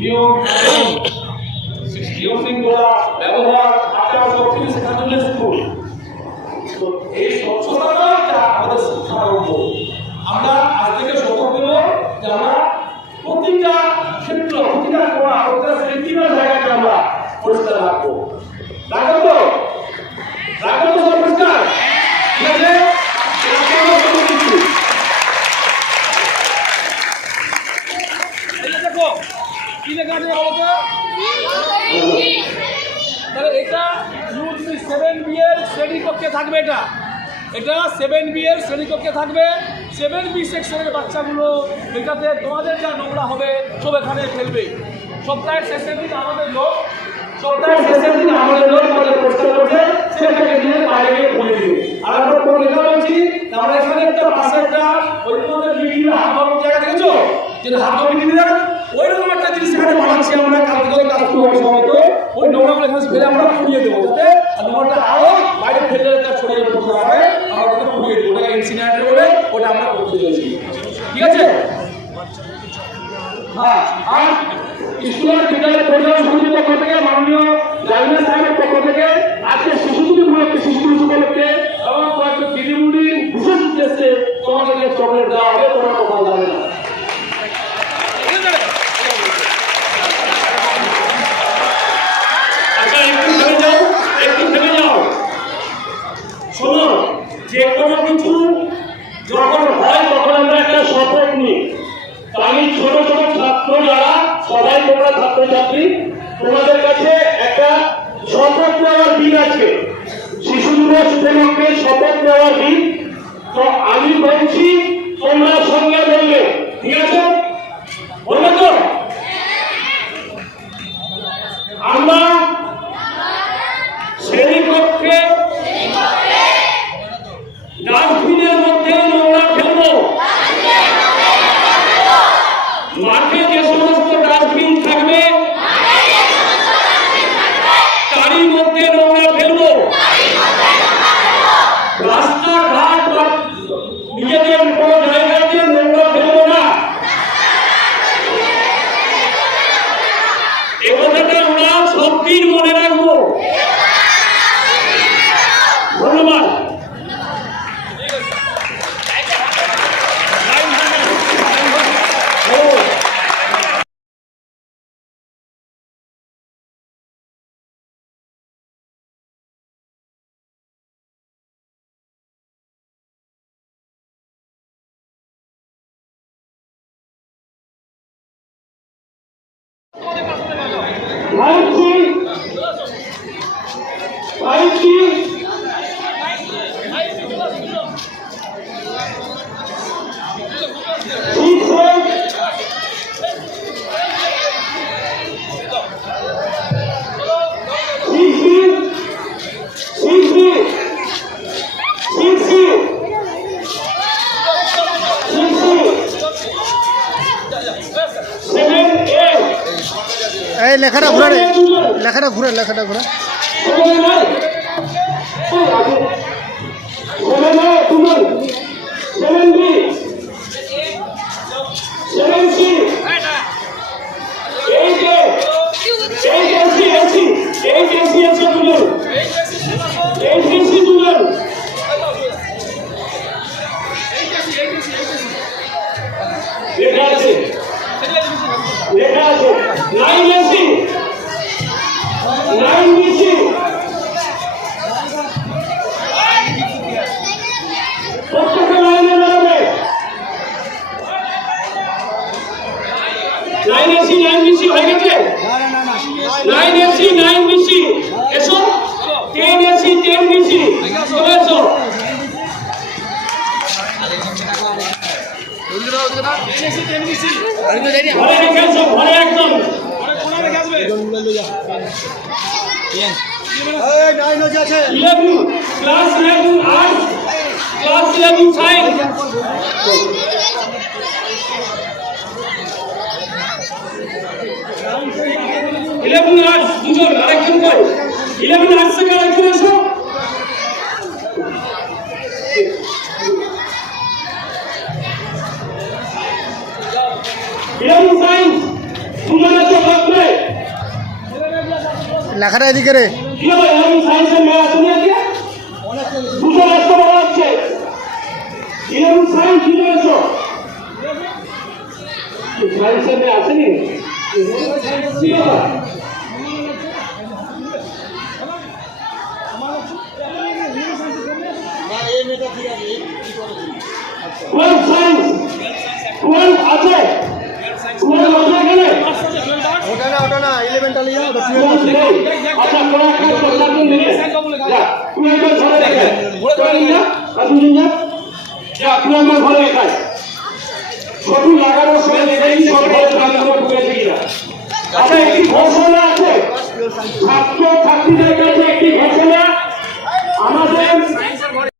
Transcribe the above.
নিয়ম নিয়ম শৃঙ্খলা ব্যবহার আচার সব কিছু শেখানো হলে স্কুল। তো এই স্বচ্ছতাটা আমাদের শিক্ষার অঙ্গ। আমরা আজ থেকে শপথ নেব যে আমরা প্রতিটা ক্ষেত্র, প্রতিটা কোণা, প্রতিটা সেন্টিমেন্ট জায়গাকে আমরা পরিষ্কার রাখবো। রাখবো তো? রাখবো তো সব পরিষ্কার? ঠিক আছে? দেখো কি লেখা আছে বলতো? তাহলে এটা ইউজ 7B এর শ্রেণীকক্ষে থাকবে। এটা 7B এর শ্রেণীকক্ষে থাকবে। 7B সেকশনের বাচ্চাগুলো এটাতে তোমাদের যা নোংরা হবে সব এখানে ফেলবে। সপ্তাহের শেষের দিন আমাদের লোক পরিষ্কার করবে, সেটাকে নিয়ে বাইরে গিয়ে ভুলে দিবে। আর আমরা কোন লেখা বলছি, আমরা এখানে একটা পাশে একটা ওই তোমাদের বিক্রির হাত ধরার জায়গা দেখেছো, যেটা হাত ধরে বিক্রি দেয়, ওইরকম একটা জিনিস এখানে বানাচ্ছি আমরা। কালকে কাজ শুরু হবে সময় ওই নোংরাগুলো এখানে ফেলে আমরা পুড়িয়ে দেবো, যাতে নোংরাটা আরো বাইরে ফেলে ছড়িয়ে পড়তে পারে। আমরা ওটাকে পুড়িয়ে দেবো, ওটাকে ইনসিনারেটর বলে ওটা আমরা করতে চলেছি। ঠিক আছে? হ্যাঁ। আর স্কুলের বিদ্যালয় পরিচালনা সমিতির পক্ষ থেকে মাননীয় জামিনা সাহেবের পক্ষ থেকে আজকে শিশু দিবস উপলক্ষে এবং কয়েকজন দিদিমণির বিশেষ উদ্দেশ্যে তোমাদেরকে চকলেট দেওয়া হবে, তোমরা কোথাও যাবে না। আচ্ছা, একটু থেমে যাও। শোনো, যে কোনো কিছু যখন হয় তখন আমরা একটা শপথ নিই। আমি ছোট ছোট ছাত্র যারা সবাই তোমরা ছাত্রছাত্রী, তোমাদের কাছে একটা শপথ নেওয়ার দিন আছে। শিশু দিবস উপলক্ষে শপথ নেওয়ার দিন। তো আমি বলছি, তোমরা সঙ্গে বললে, ঠিক আছে? বললে তো? আমরা শ্রেণীকক্ষে ডাস্টবিনের মধ্যে নোংরা ফেলবো। মাঠে যে সমস্ত ডাস্টবিন থাকবে তারই মধ্যে নোংরা ফেলবো। রাস্তাঘাট বা নিজেদের কোনো জায়গাতে নোংরা ফেলবো না। এ কথাটা আমরা সবদিন মনে রাখবো। ধন্যবাদ। এই লেখাটা ঘুরে লেখাটা ঘুরে লেখা আছে 9AC 9BC। প্রত্যেকটা লাইনে দাঁড়াবে 9AC 9BC হয়ে গেছে। 9AC 9BC এসো। 10AC 10BC চলে এসো। ঘরে রেখে আসো, ঘরে একদম class 11 arts, class 11 science. 11 arts দুজন, আরেকজন কই? 11 আর্টস থেকে আরেকজন এসো। 11 সায়েন্স দুজনের তো থাকবে লেখাটা এদিকে রে। কি হবে ইলেভেন সায়েন্সের মেয়ে আসেনি আজকে দুজন আসতে বলা হচ্ছে ইলেভেন সায়েন্স কি রয়েছে সায়েন্সের মেয়ে আসেনি কি ব্যাপার? টুয়েলভ সায়েন্স টুয়েলভ আছে টুয়েলভ আছে এখানে ওটা না 11টা লিয়া ওটা টুয়েলভ নেই আচ্ছা তোরা একটা সরকারকে নিয়ে যা টুয়েলভের ঘরে দেখে যা টুয়েলভের ঘরে দেখায় ছবি লাগানোর সময় দেখেই সব ঘরে কাজগুলো ঢুকেছে কিনা আচ্ছা একটি ঘোষণা আছে ছাত্র ছাত্রীদের কাছে একটি ঘোষণা আমাদের